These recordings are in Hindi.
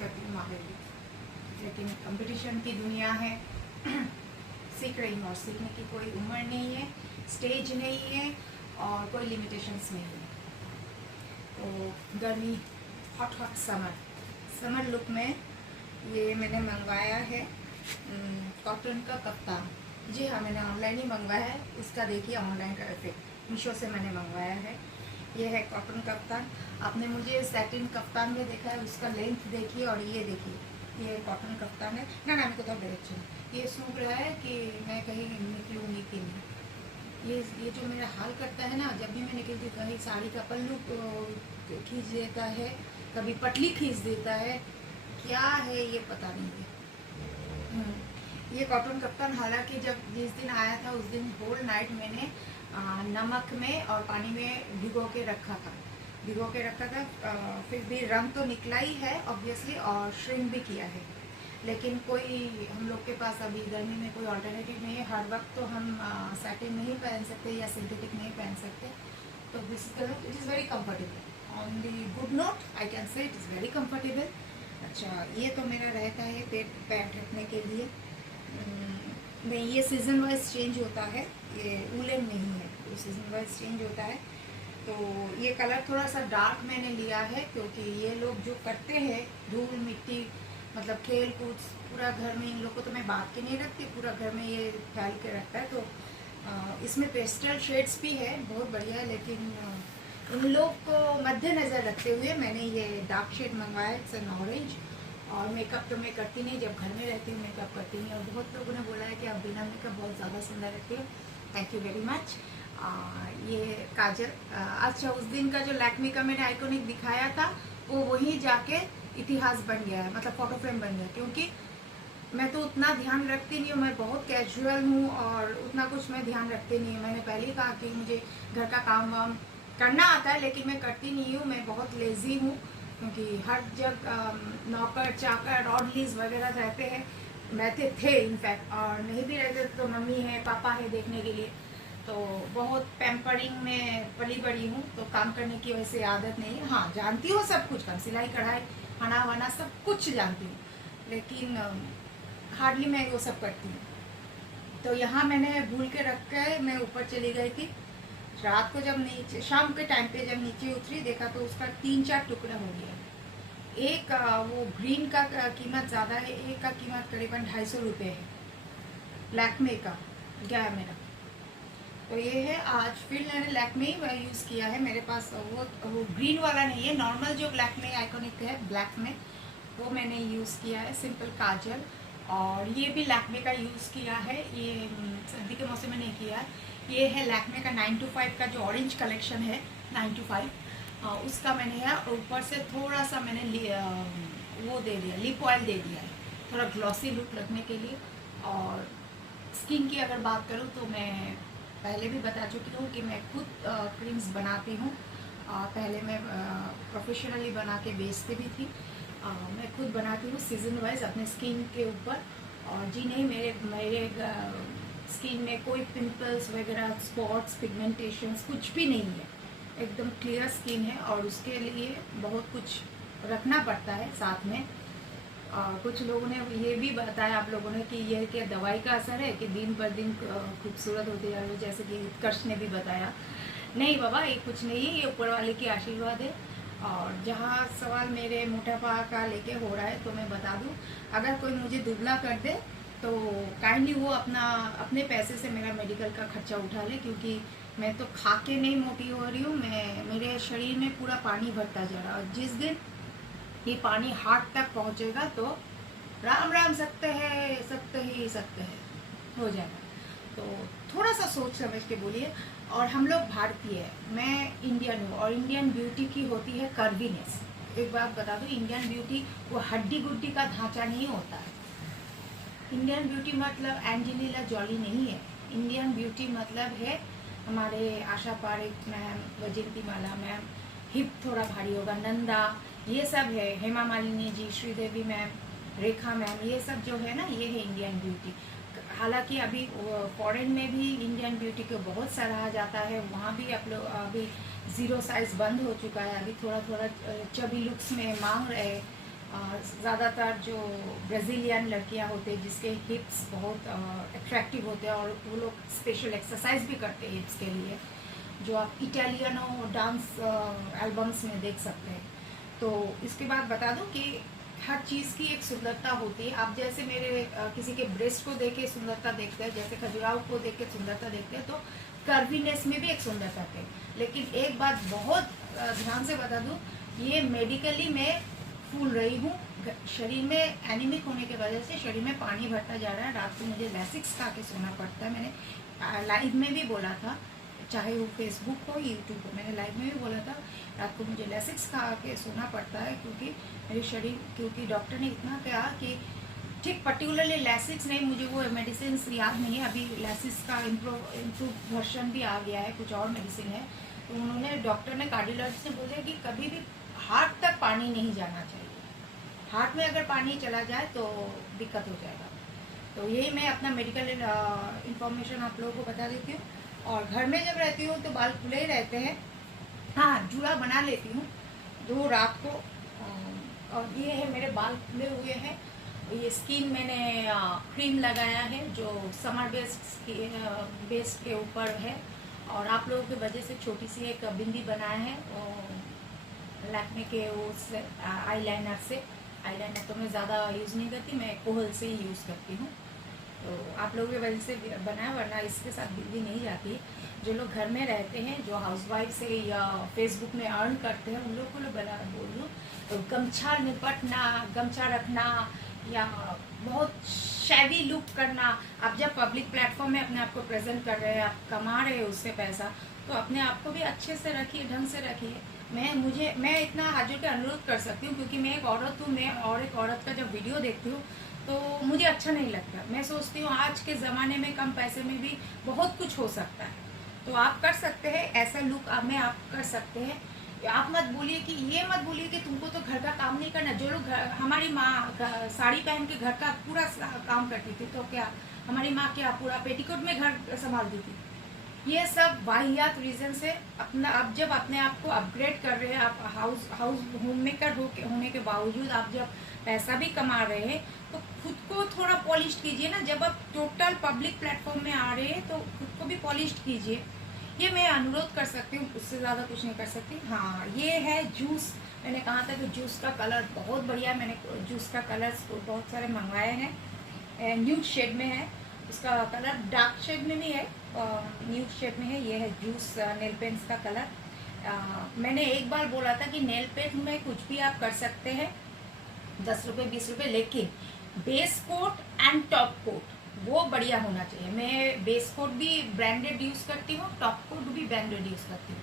करती हूँ आगे भी, लेकिन कंपटीशन की दुनिया है। सीख रही हूँ और सीखने की कोई उम्र नहीं है, स्टेज नहीं है और कोई लिमिटेशंस नहीं है। तो गर्मी, हॉट हॉट समर लुक में ये मैंने मंगवाया है कॉटन का कप्तान। जी हाँ, मैंने ऑनलाइन ही मंगवाया है। इसका देखिए ऑनलाइन का इफेक्ट, मीशो से मैंने मंगवाया है। ये है कॉटन कप्तान। आपने मुझे सैटिन कप्तान में देखा है, उसका लेंथ देखिए और ये देखिए, ये कॉटन कप्तान है ना। ना को तो डायरेक्शन ये सूख रहा है कि मैं कहीं निकलूँगी कि नहीं। ये जो मेरा हाल करता है ना, जब भी मैं निकलती हूँ, कहीं साड़ी का पल्लू खींच देता है, कभी पटली खींच देता है, क्या है ये पता नहीं है। ये कॉटन कप्तान हालांकि जब जिस दिन आया था उस दिन होल नाइट मैंने नमक में और पानी में भिगो के रखा था। फिर भी रंग तो निकला ही है ऑब्वियसली और श्रिंक भी किया है, लेकिन कोई हम लोग के पास अभी गर्मी में कोई अल्टरनेटिव नहीं है। हर वक्त तो हम सैटिन नहीं पहन सकते या सिंथेटिक नहीं पहन सकते। तो this it is very comfortable. On the good note I can say it is very comfortable. अच्छा, ये तो मेरा रहता है पैर ढकने के लिए। नहीं, ये सीज़न वाइज चेंज होता है, ये वूलन नहीं है, ये सीज़न वाइज चेंज होता है। तो ये कलर थोड़ा सा डार्क मैंने लिया है क्योंकि ये लोग जो करते हैं धूल मिट्टी, मतलब खेल कूद, पूरा घर में, इन लोग को तो मैं बात के नहीं रखती, पूरा घर में ये फैल के रखता है। तो इसमें पेस्टल शेड्स भी है, बहुत बढ़िया है, लेकिन इन लोग को मद्देनज़र रखते हुए मैंने ये डार्क शेड मंगवाया, इट्स एन ऑरेंज। और मेकअप तो मैं करती नहीं, जब घर में रहती हूँ मेकअप करती नहीं। और बहुत लोगों ने बोला है कि आप बिना मेकअप बहुत ज़्यादा सुंदर रहती हो, थैंक यू वेरी मच। ये काजल, अच्छा उस दिन का जो लैक्मे का मैंने आइकॉनिक दिखाया था वो वहीं जाके इतिहास बन गया है, मतलब फोटो फ्रेम बन गया, क्योंकि मैं तो उतना ध्यान रखती नहीं हूँ, मैं बहुत कैजुअल हूँ और उतना कुछ मैं ध्यान रखती नहीं हूँ। मैंने पहले ही कहा कि मुझे घर का काम वाम करना आता है लेकिन मैं करती नहीं हूँ, मैं बहुत लेज़ी हूँ, क्योंकि हर जगह नौकर चाकर ऑडलीज वगैरह रहते हैं, रहते थे इनफैक्ट, और नहीं भी रहते तो मम्मी है पापा है देखने के लिए। तो बहुत पैम्परिंग में पली बड़ी हूँ, तो काम करने की वैसे आदत नहीं है। हाँ, जानती हूँ सब कुछ काम, सिलाई कढ़ाई खाना वाना सब कुछ जानती हूँ, लेकिन हार्डली मैं वो सब करती हूँ। तो यहाँ मैंने भूल के रख के मैं ऊपर चली गई थी। रात को जब नीचे, शाम के टाइम पे जब नीचे उतरी, देखा तो उसका 3-4 टुकड़ा हो गया। एक वो ग्रीन का कीमत ज़्यादा है, एक का कीमत करीबन 250 रुपये है, लैक्मे का गया है मेरा। तो ये है, आज फिर मैंने लैक्मे ही यूज़ किया है। मेरे पास वो ग्रीन वाला नहीं है, नॉर्मल जो लैक्मे आइकॉनिक है ब्लैक में, वो मैंने यूज़ किया है, सिंपल काजल। और ये भी लैक्मे का यूज़ किया है, ये सर्दी के मौसम में नहीं किया है। ये है लैक्मे का 9 to 5 का जो ऑरेंज कलेक्शन है, 9 to 5 उसका मैंने है। ऊपर से थोड़ा सा मैंने वो दे दिया, लिप ऑयल दे दिया है, थोड़ा ग्लॉसी लुक रखने के लिए। और स्किन की अगर बात करूँ तो मैं पहले भी बता चुकी हूँ कि मैं खुद क्रीम्स बनाती हूँ। पहले मैं प्रोफेशनली बना के बेचती भी थी। मैं खुद बनाती हूँ सीजन वाइज अपने स्किन के ऊपर। और जी नहीं, मेरे स्किन में कोई पिंपल्स वगैरह, स्पॉट्स, पिगमेंटेशंस कुछ भी नहीं है, एकदम क्लियर स्किन है। और उसके लिए बहुत कुछ रखना पड़ता है साथ में। कुछ लोगों ने ये भी बताया आप लोगों ने कि ये क्या दवाई का असर है कि दिन पर दिन खूबसूरत होती जा रही है, जैसे कि उत्कर्ष ने भी बताया। नहीं बाबा, ये कुछ नहीं है, ये ऊपर वाले की आशीर्वाद है। और जहाँ सवाल मेरे मोटापा का लेके हो रहा है, तो मैं बता दूँ, अगर कोई मुझे दुबला कर दे तो काइंडली वो अपने पैसे से मेरा मेडिकल का खर्चा उठा ले, क्योंकि मैं तो खा के नहीं मोटी हो रही हूँ, मेरे शरीर में पूरा पानी भरता जा रहा है। और जिस दिन ये पानी हार्ट तक पहुँचेगा तो राम राम सकते हैं हो जाएगा। तो थोड़ा सा सोच समझ के बोलिए। और हम लोग भारतीय है, मैं इंडियन हूँ, और इंडियन ब्यूटी की होती है कर्वीनेस। एक बात बता दूँ, इंडियन ब्यूटी वो हड्डी गुड्डी का ढांचा नहीं होता है। इंडियन ब्यूटी मतलब एंजेलिना जॉली नहीं है। इंडियन ब्यूटी मतलब है हमारे आशा पारेख मैम, वैजयंती माला मैम, हिप थोड़ा भारी होगा, नंदा, ये सब है, हेमा मालिनी जी, श्रीदेवी मैम, रेखा मैम, ये सब जो है ना, ये है इंडियन ब्यूटी। हालांकि अभी फॉरेन में भी इंडियन ब्यूटी को बहुत सराहा जाता है, वहाँ भी आप लोग अभी ज़ीरो साइज़ बंद हो चुका है, अभी थोड़ा थोड़ा चबी लुक्स में मांग रहे हैं। ज़्यादातर जो ब्राज़ीलियन लड़कियां होते हैं जिसके हिप्स बहुत अट्रैक्टिव होते हैं और वो लोग स्पेशल एक्सरसाइज भी करते हैं हिप्स के लिए, जो आप इटालियनो डांस एल्बम्स में देख सकते हैं। तो इसके बाद बता दूं कि हर चीज़ की एक सुंदरता होती है। आप जैसे मेरे किसी के ब्रेस्ट को देख के सुंदरता देखते हैं, जैसे खजुराहो को देख के सुंदरता देखते हैं, तो कर्वीनेस में भी एक सुंदरता है। लेकिन एक बात बहुत ध्यान से बता दूं, ये मेडिकली मैं फूल रही हूँ। शरीर में एनीमिक होने की वजह से शरीर में पानी भरता जा रहा है। रात को मुझे लैसिक्स खा के सोना पड़ता है। मैंने लाइव में भी बोला था, चाहे वो फेसबुक हो यूट्यूब हो, मैंने लाइव में भी बोला था रात को मुझे लैसिक्स खा के सोना पड़ता है, क्योंकि मेरे शरीर, क्योंकि डॉक्टर ने इतना कहा कि ठीक पर्टिकुलरली लैसिक्स नहीं, मुझे वो मेडिसिन याद नहीं है अभी। लैसिक्स का इम्प्रूव वर्जन भी आ गया है, कुछ और मेडिसिन है। तो उन्होंने, डॉक्टर ने, कार्डियोलॉजिस्ट ने बोला कि कभी भी हार्ट तक पानी नहीं जाना चाहिए। हार्ट में अगर पानी चला जाए तो दिक्कत हो जाएगा। तो यही मैं अपना मेडिकल इंफॉर्मेशन आप लोगों को बता देती हूँ। और घर में जब रहती हूँ तो बाल खुले ही रहते हैं। हाँ, जूड़ा बना लेती हूँ 2 रात को। और ये है मेरे बाल खुले हुए हैं। ये स्किन मैंने क्रीम लगाया है जो समर बेस्ड के ऊपर है। और आप लोगों की वजह से छोटी सी एक बिंदी बनाया है लैक्मे के उस आईलाइनर से। आईलाइनर तो मैं ज़्यादा यूज़ नहीं करती, मैं कोहल से ही यूज़ करती हूँ। तो आप लोगों की वजह से बनाया, वरना इसके साथ बिल्ली नहीं जाती। जो लोग घर में रहते हैं, जो हाउसवाइफ से या फेसबुक में अर्न करते हैं, उन लोग को बना बोल दूँ तो गमछा निपटना, गमछा रखना या बहुत शैवी लुक करना। आप जब पब्लिक प्लेटफॉर्म में अपने आप को प्रेजेंट कर रहे हैं, आप कमा रहे हैं उससे पैसा, तो अपने आप को भी अच्छे से रखिए, ढंग से रखिए। मैं इतना हाथ जोड़ के अनुरोध कर सकती हूँ, क्योंकि मैं एक औरत हूँ। मैं और एक औरत का जब वीडियो देखती हूँ तो मुझे अच्छा नहीं लगता। मैं सोचती हूँ आज के ज़माने में कम पैसे में भी बहुत कुछ हो सकता है। तो आप कर सकते हैं ऐसा लुक आप कर सकते हैं। आप मत बोलिए कि ये मत बोलिए कि तुमको तो घर का काम नहीं करना। जो लोग हमारी माँ साड़ी पहन के घर का पूरा काम करती थी, तो क्या हमारी माँ क्या पूरा पेटीकोट में घर संभालती थी? ये सब वाहियात रीजन से अपना, अब जब अपने आप को अपग्रेड कर रहे हैं, आप हाउस होम मेकर होने के बावजूद आप जब पैसा भी कमा रहे हैं, तो खुद को थोड़ा पॉलिश कीजिए ना। जब आप टोटल पब्लिक प्लेटफॉर्म में आ रहे हैं तो खुद को भी पॉलिश कीजिए। ये मैं अनुरोध कर सकती हूँ, उससे ज़्यादा कुछ नहीं कर सकती। हाँ, ये है जूस। मैंने कहा था कि जूस का कलर बहुत बढ़िया। मैंने जूस का कलर बहुत सारे मंगवाए हैं। न्यूड शेड में है, उसका कलर डार्क शेड में भी है, न्यूड शेड में है। ये है जूस नेल पेंट्स का कलर। मैंने एक बार बोला था कि नेल पेंट में कुछ भी आप कर सकते हैं, 10 रुपये 20 रुपये, लेकिन base coat and top coat वो बढ़िया होना चाहिए। मैं बेस कोट भी ब्रांडेड यूज़ करती हूँ, टॉप कोट भी ब्रांडेड यूज़ करती हूँ।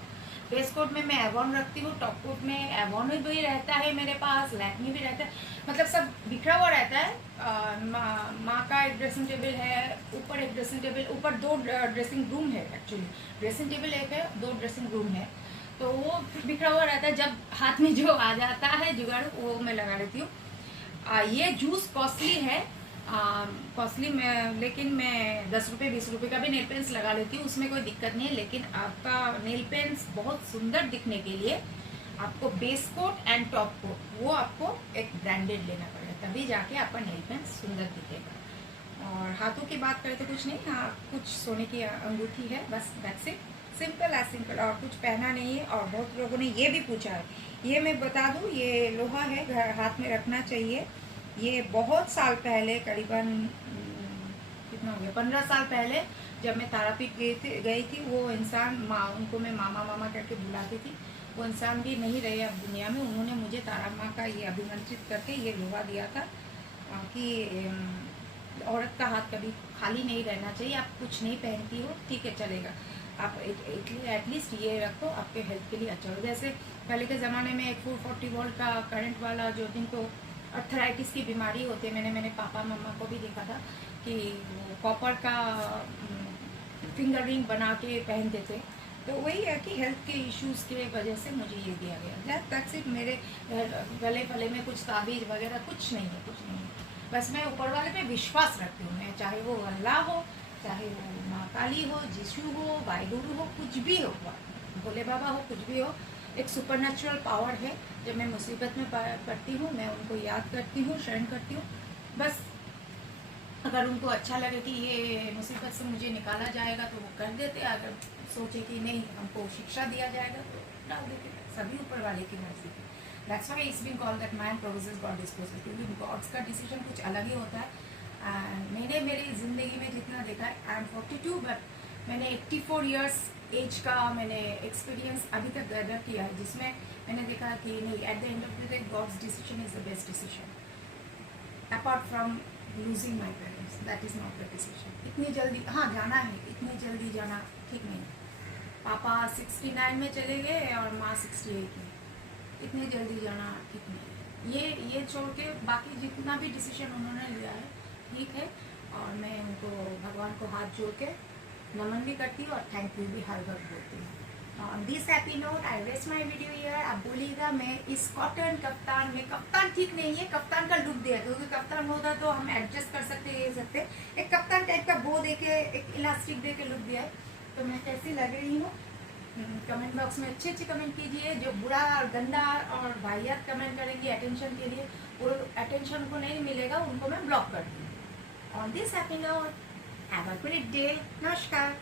बेस कोट में मैं एवॉन रखती हूँ, टॉप कोट में एवॉन भी रहता है मेरे पास, लैक्मे भी रहता है, मतलब सब बिखरा हुआ रहता है। माँ का एक ड्रेसिंग टेबल है, ऊपर एक ड्रेसिंग टेबल, ऊपर 2 ड्रेसिंग रूम है। एक्चुअली ड्रेसिंग टेबल एक है, 2 ड्रेसिंग रूम है, तो वो बिखरा हुआ रहता है। जब हाथ में जो आ जाता है जुगाड़, वो मैं लगा लेती हूँ। ये जूस कॉस्टली है, कॉस्टली में, लेकिन मैं 10 रुपये 20 रुपये का भी नेल पेंट्स लगा लेती हूँ, उसमें कोई दिक्कत नहीं है। लेकिन आपका नेल पेंट्स बहुत सुंदर दिखने के लिए आपको base coat and top coat वो आपको एक ब्रांडेड लेना पड़ेगा, तभी जाके आपका नेल पेंट्स सुंदर दिखेगा। और हाथों की बात करें तो कुछ नहीं, हाँ कुछ सोने की अंगूठी है, बस that's it, simple as simple, और कुछ पहना नहीं है। और बहुत लोगों ने ये भी पूछा है, ये मैं बता दूँ, ये लोहा है, हाथ में रखना चाहिए। ये बहुत साल पहले, करीबन कितना हो गया, 15 साल पहले, जब मैं तारापीठ गई थी, वो इंसान, उनको मैं मामा मामा करके बुलाती थी, वो इंसान भी नहीं रहे अब दुनिया में। उन्होंने मुझे तारा माँ का ये अभिमंत्रित करके ये लोहा दिया था कि औरत का हाथ कभी खाली नहीं रहना चाहिए। आप कुछ नहीं पहनती हो, ठीक है चलेगा, आप एटलीस्ट ये रखो, आपके हेल्थ के लिए अच्छा हो। जैसे पहले के ज़माने में एक 440 वोल्ट का करंट वाला, जो जिनको अर्थराइटिस की बीमारी होती है, मैंने पापा मम्मा को भी देखा था कि वो कॉपर का फिंगर रिंग बना के पहनते थे। तो वही है कि हेल्थ के इश्यूज़ की वजह से मुझे ये दिया गया। तक सिर्फ मेरे गले फले में कुछ ताबीज़ वगैरह कुछ नहीं है, कुछ नहीं है। बस मैं ऊपर वाले पे विश्वास रखती हूँ। मैं चाहे वो अल्लाह हो, चाहे वो माँ काली हो, जिशु हो, वाहिगुरु हो, कुछ भी हो, भोले बाबा हो, कुछ भी हो, एक सुपरनेचुरल पावर है। जब मैं मुसीबत में पड़ती हूँ मैं उनको याद करती हूँ, शरण करती हूँ। बस अगर उनको अच्छा लगे कि ये मुसीबत से मुझे निकाला जाएगा तो वो कर देते, अगर सोचे कि नहीं हमको शिक्षा दिया जाएगा तो डाल देते। सभी ऊपर वाले की मर्जी है। That's why it's been called that man progresses God disposes, क्योंकि गॉड्स का डिसीजन कुछ अलग ही होता है। एंड मैंने मेरी ज़िंदगी में जितना देखा है, आई एम 42 बट मैंने 84 ईयर्स एज का मैंने एक्सपीरियंस अभी तक गैदर किया है, जिसमें मैंने देखा कि नहीं, at the end of the day God's decision is the best decision apart from losing my parents. That is not the decision. इतनी जल्दी हाँ जाना है, इतनी जल्दी जाना ठीक नहीं। पापा 69 में चले गए और माँ 68 में, इतनी जल्दी जाना ठीक नहीं। ये छोड़ के बाकी जितना भी डिसीजन उन्होंने लिया है ठीक है, और मैं उनको भगवान को हाथ जोड़ के नमन भी करती हूँ और थैंक यू भी हर वक्त बोलती हूँ। On this happy note I rest my video here. आप बोलिएगा मैं इस कॉटन कफ्तान में, कफ्तान ठीक नहीं है, कफ्तान का लुक दिया, क्योंकि कफ्तान होता तो हम एडजस्ट कर सकते ये सकते। एक कप्तान टाइप का बो दे के, एक इलास्टिक दे के लुक दिया है, तो मैं कैसी लग रही हूँ कमेंट बॉक्स में अच्छे कमेंट कीजिए। जो बुरा और गंदा और वाहियात कमेंट करेंगे अटेंशन के लिए, वो अटेंशन को नहीं मिलेगा, उनको मैं ब्लॉक कर दूँगी। On this happy note have a great day. नमस्कार।